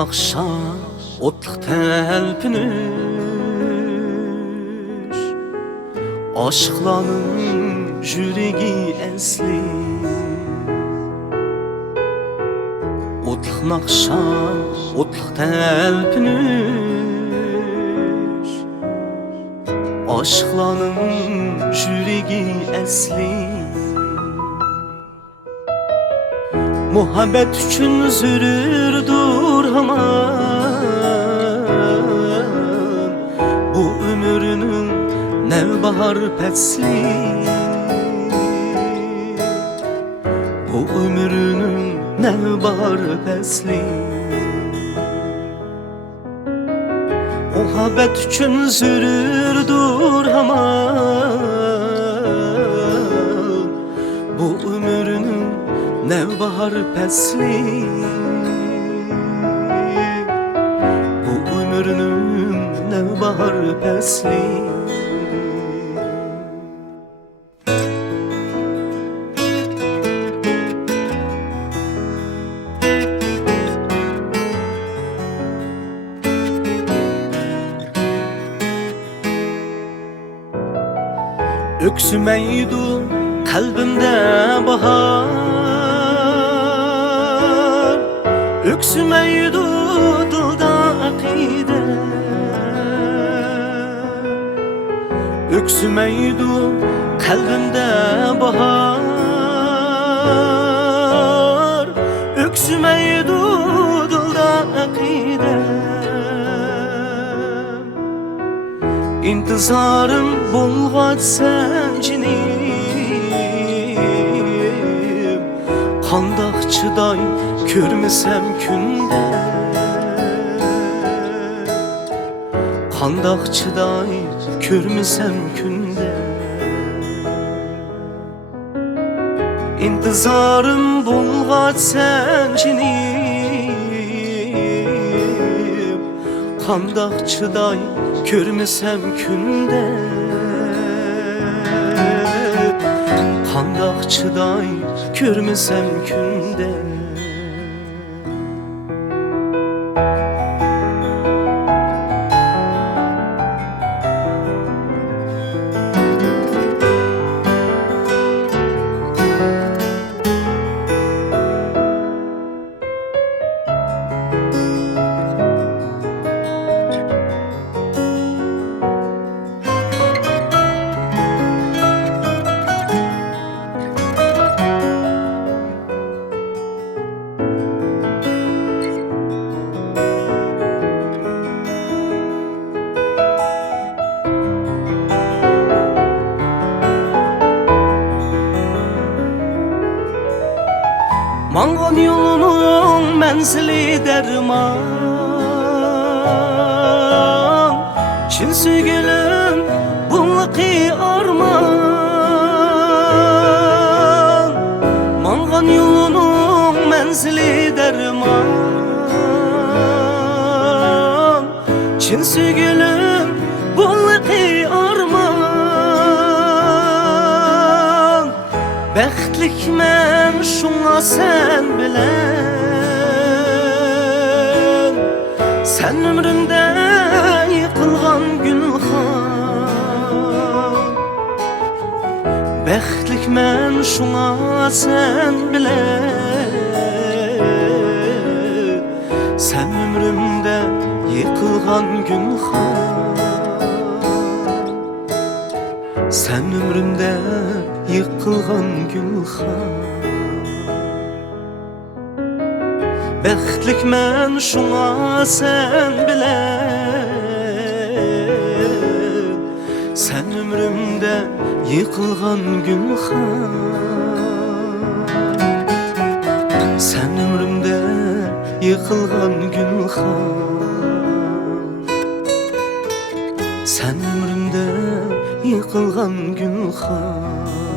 nakşa otluq təlpünüş, aşıqların jüregi əsli. Otluq nakşa otluq təlpünüş, aşıqların jüregi əsli. Muhabbet üçün zürürdür haman, bu ömrünün nevbahar pesli. Bu ömrünün nevbahar pesli. Muhabbet üçün zürürdür haman, bu ömrünün nevbahar pesli. Bu ömrünün nevbahar pesli. Öksümeydu kalbimde bahar, öksümeydu dilda akide. Öksümeydu kalbimde bahar, öksümeydu dilda akide. İntizarım bulğaç səncinim, qandaq çıday körmüsəm kündə. Qandaq çıday körmüsəm kündə. İntizarım bulğaç səncinim, qandaq çıday körmüsəm kündə. Qandaq çıday körmüsəm kündə. Mangan yolunun menzili derman, Çin sügülüm bunluqi arman. Mangan yolunun menzili derman, Çin sügülüm bunluqi arman. Bəxtlik mən şuna sen bilen, sen ömrümde yıkılgan gülxan. Bəxtlik mən şuna sen bilen, sen ömrümde yıkılgan gülxan. Sen ömrümde yıkılgan gülxan. Bəxtlik mən şuna sen bilen, sen ömrümde yıkılgan gülxan. Sen ömrümde yıkılgan gülxan. Sen ömrümde yıkılgan gülxan.